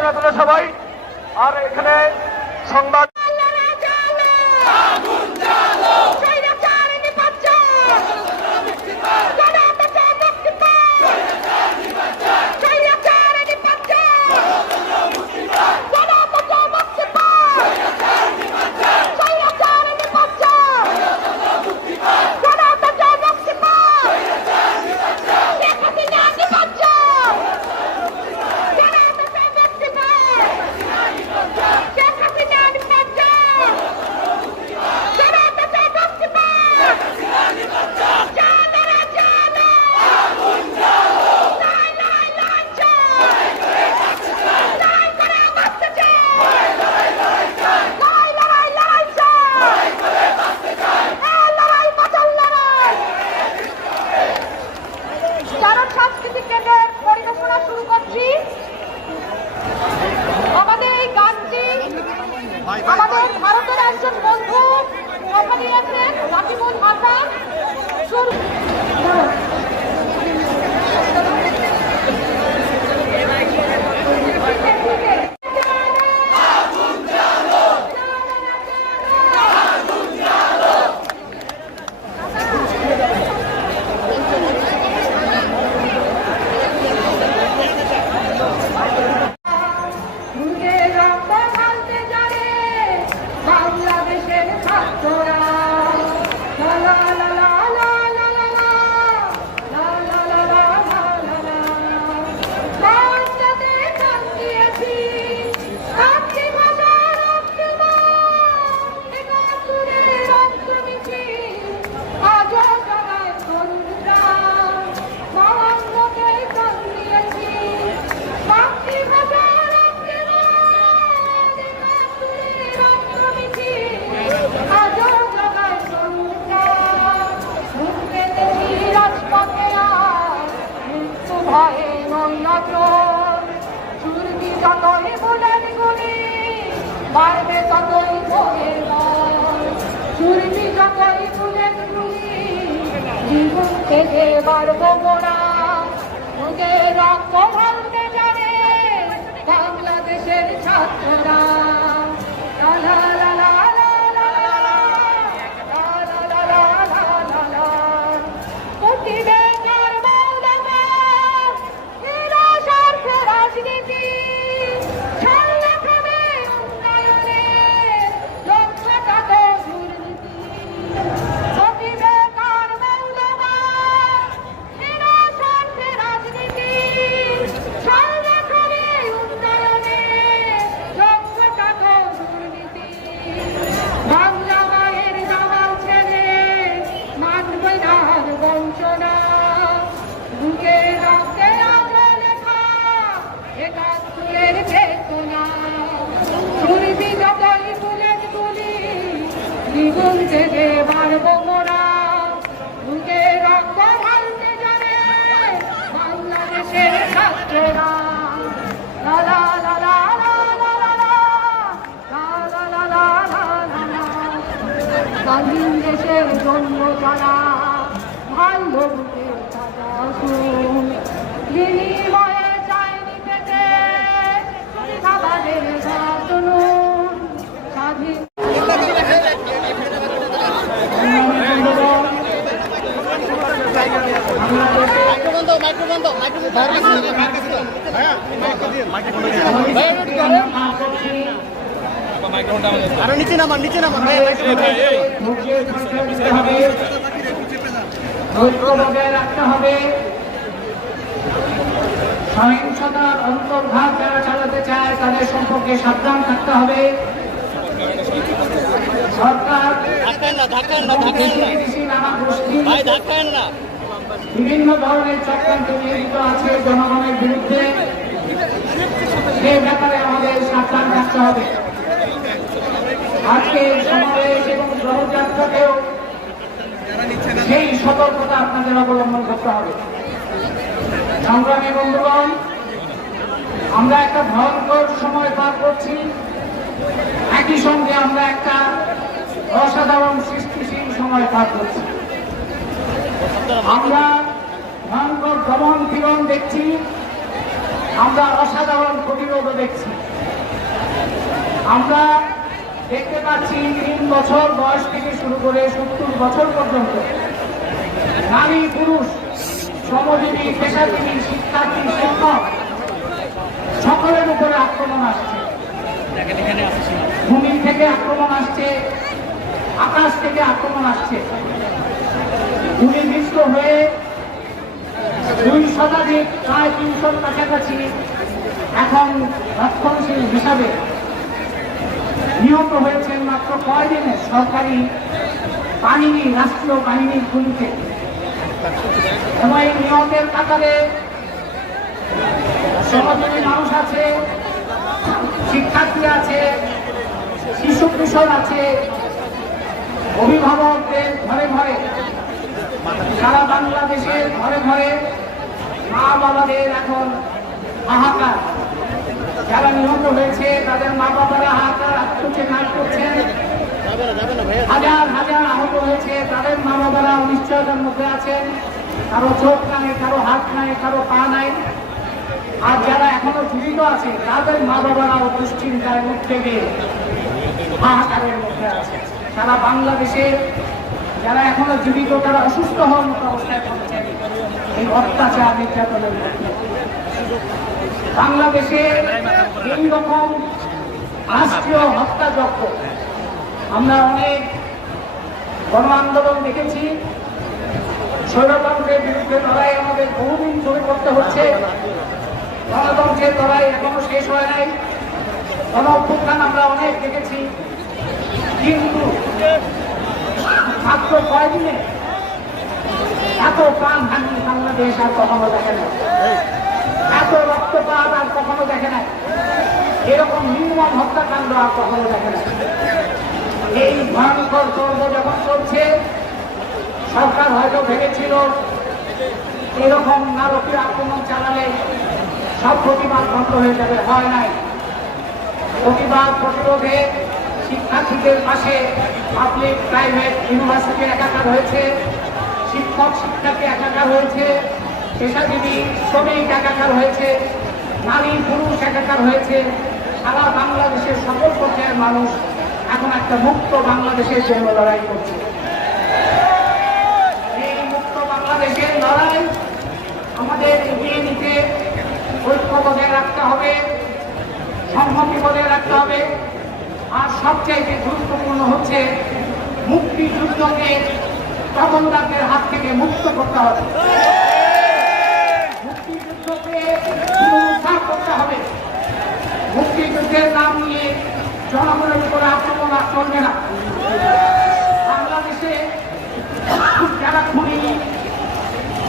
সঙ্গে তোলে সবাই। আর এখানে সংবাদ সাংস্কৃতিক কেন্দ্রের পরিবেশনা শুরু করছি। আমাদের এই গানটি আমাদের ভারতের একজন বন্ধু কথা দিয়েছেন রাকিবুল হাসান। বাড়বে ততই ভোরে চুরবি যতই ফুলের গুলি জীবন থেকে বাড়বো মোরা মুখে রক্ত ঢালতে জানে বাংলাদেশের ছাত্ররা। জীবন থেকে বাড়বো মোরা বুকে রক্ত ঢালতে জানে বাংলাদেশের ছাত্ররা। স্বাধীন দেশের জন্য যারা ভালো বুকের বিনিময়ে চাইনি পেতে খাবারের শুনুন স্বাধীন। নিচে নামান রাখতে হবে। সহিংসতার অন্তর্ঘাত যারা চালাতে চায় তাদের সম্পর্কে সাবধান থাকতে হবে। সরকার বিভিন্ন ধরনের চক্রান্তে নিয়োজিত আছে জনগণের বিরুদ্ধে, সেই ব্যাপারে আমাদের সাবধান থাকতে হবে। আজকের সমাবেশ এবং গ্রহযাত্রাকেও সেই সতর্কতা আপনাদের অবলম্বন করতে হবে। সংগ্রামী বন্ধুগণ, আমরা একটা ভয়ঙ্কর সময় পার করছি, একই সঙ্গে আমরা একটা অসাধারণ সৃষ্টিশীল সময় পার করছি। আমরা ভয়ঙ্কর দমন পীড়ন দেখছি, আমরা অসাধারণ প্রতিরোধ দেখছি। আমরা দেখতে পাচ্ছি 3 বছর বয়স থেকে শুরু করে 70 বছর পর্যন্ত নারী পুরুষ শ্রমজীবী পেশাজীবী শিক্ষার্থী শিক্ষক সকলের উপরে আক্রমণ আসছে। ভূমি থেকে আক্রমণ আসছে, আকাশ থেকে আক্রমণ আসছে। ভূমিবিষ্ট হয়ে 2 শতাধিক প্রায় 300 কাছাকাছি এখন রক্ষণশীল হিসাবে নিহত হয়েছেন মাত্র কয়দিনে সরকারি বাহিনী, রাষ্ট্রীয় বাহিনীর গুলিতে। এবং এই নিহতের কাতারে শ্রমজীবী মানুষ আছে, শিক্ষার্থী আছে, শিশু কিশোর আছে, অভিভাবকদের ঘরে ঘরে, সারা বাংলাদেশের ঘরে ঘরে মা বাবাদের এখন হাহাকার। যারা নিহত হয়েছে তাদের মা বাবারা হাহাকার করছেন, নাচ করছেন। হাজার হাজার আহত হয়েছে, তাদের মা বাবারা অনিশ্চয়তার মধ্যে আছেন। কারো চোখ নাই, কারো হাত নাই, কারো পা নাই। আর যারা এখনো জীবিত আছে তাদের মা বাবারাও দুশ্চিন্তায় উদ্বেগে হাহাকারের মধ্যে আছে। সারা বাংলাদেশে যারা এখনো জীবিত তারা অসুস্থ হওয়ার মতো অবস্থায় পড়ছেন এই অত্যাচার নির্যাতনের মধ্যে। বাংলাদেশে এই রকম রাষ্ট্রীয় হত্যাযজ্ঞ আমরা অনেক গণ আন্দোলন দেখেছি। স্বৈরতন্ত্রের বিরুদ্ধে লড়াই আমাদের বহুদিন ধরে করতে হচ্ছে। গণতন্ত্রের লড়াই এখনো শেষ হয় নাই। গণ অভ্যুত্থান আমরা অনেক দেখেছি, কিন্তু মাত্র কয়দিনে এত প্রাণহানি বাংলাদেশ আর কখনো দেখে না, এত রক্তপাত আর কখনো দেখে না, এরকম নির্মম হত্যাকাণ্ড আর কখনো দেখে না। এই ভয়ঙ্কর পর্ব যখন চলছে সরকার হয়তো ভেবেছিল এরকম নারকীয় আক্রমণ চালালে সব প্রতিবাদ বন্ধ হয়ে যাবে, হয় নাই। প্রতিবাদ প্রতিরোধে শিক্ষার্থীদের পাশে পাবলিক প্রাইভেট ইউনিভার্সিটি একাকার হয়েছে, শিক্ষক শিক্ষার্থী একাকার হয়েছে, পেশাজীবী শ্রমিক একাকার হয়েছে, নারী পুরুষ একাকার হয়েছে। সারা বাংলাদেশের সকল পর্যায়ের মানুষ এখন একটা মুক্ত বাংলাদেশের জন্য লড়াই করছে। এই মুক্ত বাংলাদেশের লড়াই আমাদের এগিয়ে নিতে ঐক্য বজায় রাখতে হবে, সংহতি বজায় রাখতে হবে। আর সবচাইতে গুরুত্বপূর্ণ হচ্ছে মুক্তিযুদ্ধকে দখলদারদের হাত থেকে মুক্ত করতে হবে। মুক্তিযুদ্ধকে পুনরুদ্ধার করতে হবে। মুক্তিযুদ্ধের নাম নিয়ে জনগণের উপরে আক্রমণ আর চলবে না। বাংলাদেশে যারা খুনি,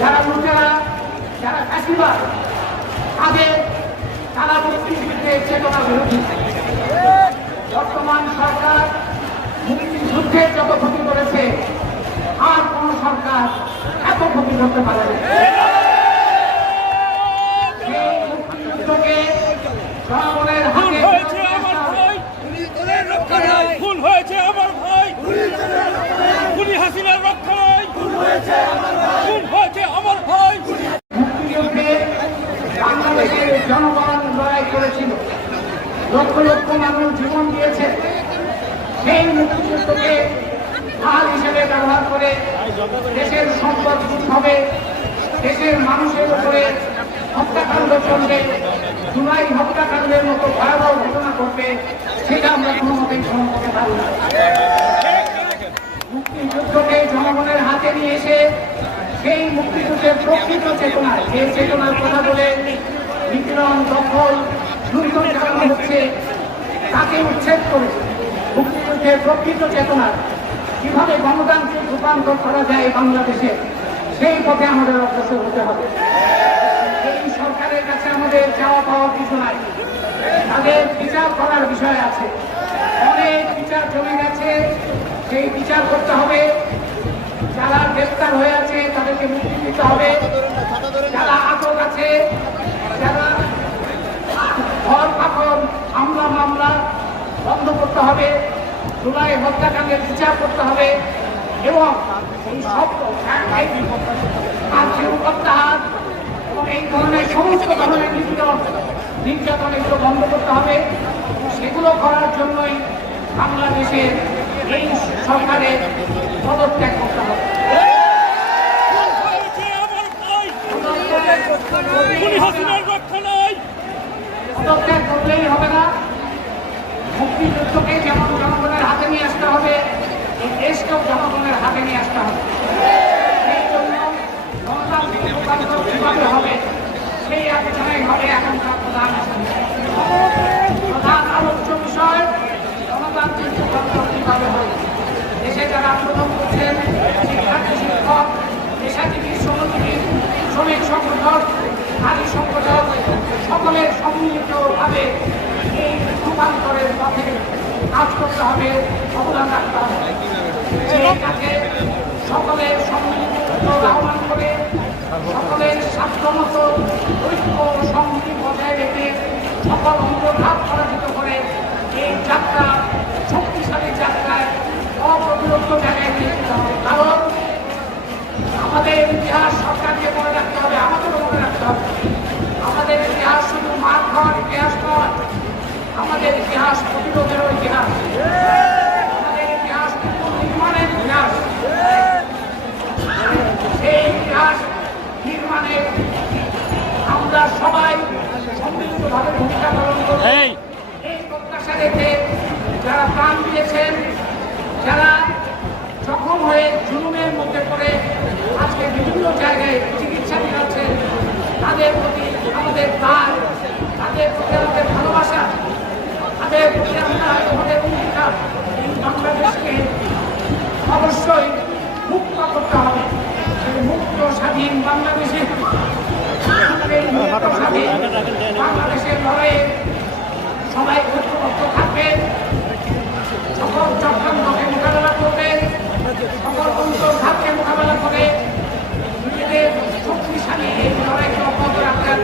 যারা লুটেরা, যারা ফ্যাসিবাদ, তারা মুক্তিযুদ্ধের চেতনা বিরোধী। বর্তমান সরকার মুক্তিযুদ্ধের যত ক্ষতি করেছে আর কোন সরকার এত ক্ষতি করতে পারে না। সেই মুক্তিযুদ্ধকে জনগণের হাতে খুন হয়েছে আমার ভাই, খুনি হাসিনার রক্ষায় খুন হয়েছে আমার ভাই। মুক্তিযুদ্ধে বাংলাদেশের জনগণ লড়াই করেছিল, লক্ষ লক্ষ মানুষ জীবন দিয়েছে। সেই মুক্তিযুদ্ধকে ঢাল হিসেবে ব্যবহার করে দেশের সম্পদ লুট হবে, দেশের মানুষের উপরে হত্যাকাণ্ড চলবে, জুলাই হত্যাকাণ্ডের মতো ভয়াবহ ঘটনা ঘটবে, সেটা আমরা কোনো মতেই গ্রহণ করতে পারি না। মুক্তিযুদ্ধকে জনগণের হাতে নিয়ে এসে সেই মুক্তিযুদ্ধের প্রকৃত চেতনা, যে চেতনার কথা বলে নিপীড়ন, দখল, লুণ্ঠন চালানো হচ্ছে, তাকে উচ্ছেদ করে মুক্তিযুদ্ধের প্রকৃত চেতনা কিভাবে গণতান্ত্রিক রূপান্তর করা যায় বাংলাদেশে, সেই পথে আমাদের অগ্রসর হতে হবে। এই সরকারের কাছে আমাদের চাওয়া পাওয়ার কিছু নাই, তাদের বিচার করার বিষয় আছে। অনেক বিচার জমে গেছে, সেই বিচার করতে হবে। যারা গ্রেফতার হয়ে আছে তাদেরকে মুক্তি দিতে হবে। যারা আটক আছে, যারা ঘর পাকড় হামলা মামলা বন্ধ করতে হবে, জুলাই হত্যাকাণ্ডের বিচার করতে হবে এবং এই সব আর্থিক প্রত্যাহার এবং এই ধরনের সমস্ত ধরনের নির্যাতন এগুলো বন্ধ করতে হবে। সেগুলো করার জন্যই বাংলাদেশের এই সরকারের পদত্যাগ করতে হবে। পদত্যাগ করলেই হবে না, মুক্তিযুদ্ধকে যেমন জনগণের হাতে নিয়ে আসতে হবে, এই দেশকেও জনগণের হাতে নিয়ে আসতে হবে। সেই জন্য গণতান্ত্রিক রূপান্তর কিভাবে হবে সেই আলোচনাই হবে এখনকার প্রধান আলোচ্য বিষয়। গণতান্ত্রিক রূপান্তর কিভাবে হবে, দেশে যারা আন্দোলন করছেন, শিক্ষার্থী, শিক্ষক, পেশাজীবী, শ্রমজীবী, শ্রমিক সংগঠন, নারী সংগঠন, সকলের সম্মিলিতভাবে এই রূপান্তরের পথে কাজ করতে হবে, অবদান রাখতে হবে। সেই কাজে সকলের সম্মিলিত আহ্বান করে সকলের স্বাস্থ্যমতো ঐক্য সংহতি বজায় রেখে সকল অন্তর্ভাব পরাজিত করে এই যাত্রা শক্তিশালী যাত্রায় অপ্রতিরোধ জায়গায় নিয়ে যেতে হবে। কারণ আমাদের ইতিহাস সরকারকে মনে রাখতে হবে, আমাদেরও মনে রাখতে হবে। আমাদের ইতিহাস শুধু মার খাওয়ার ইতিহাস নয়, আমাদের ইতিহাস প্রতিরোধেরও ইতিহাস, আমাদের ইতিহাস নির্মাণের ইতিহাস। সেই ইতিহাস নির্মাণে আমরা সবাই সম্মিলিতভাবে ভূমিকা পালন করব। এই প্রত্যাশা রেখে যারা প্রাণ দিয়েছেন, যারা জখম হয়ে জুলুমের মধ্যে পড়ে আজকে বিভিন্ন জায়গায় চিকিৎসা নিচ্ছেন, তাদের প্রতি আমাদের দায়, তাদের প্রতি আমাদের ভালোবাসা, তাদের প্রতি আমাদের অঙ্গীকার। এই বাংলাদেশকে অবশ্যই মুক্ত করতে হবে। মুক্ত স্বাধীন বাংলাদেশে বাংলাদেশের লড়াইয়ে সবাই ঐক্যবদ্ধ থাকবেন, সকল চক্রান্তকে মোকাবেলা করবেন, সকল অন্তর্ঘাতকে মোকাবেলা করে নিজেদের শক্তিশালী এই লড়াইকে অব্যাহত রাখবেন।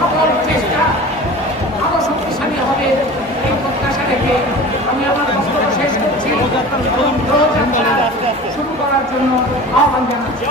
সকল চেষ্টা আরো শক্তিশালী হবে এই প্রত্যাশা রেখে আমি আমার বক্তব্য শেষ করছি এবং দোলযাত্রা শুরু করার জন্য আহ্বান জানাচ্ছি।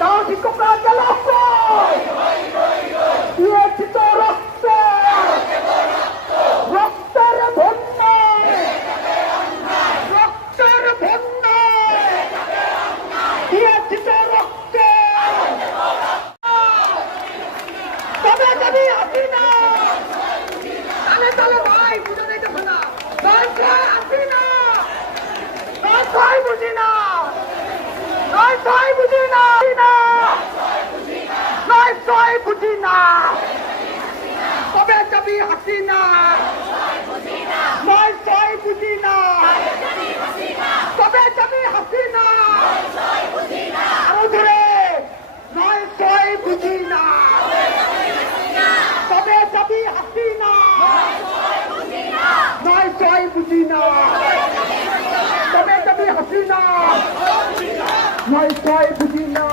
তাও শিক্ষকরা গেল দিয়েছি তো রক্ত রক্তের বন্যা রক্তের বন্যা দিয়েছি তো রক্ত তবে যদি আসি না তাহলে তাহলে ভাই বুঝে দেখে ফেলা আসি না বুঝি না বুঝি না বুঝি না তবে যাবি হাসি না বুঝি না তবে যাবি হাসি না আরো ধরে বুঝি না তবে যাবি হাসি না বুঝি না তবে যাবি হাসি না বুঝি না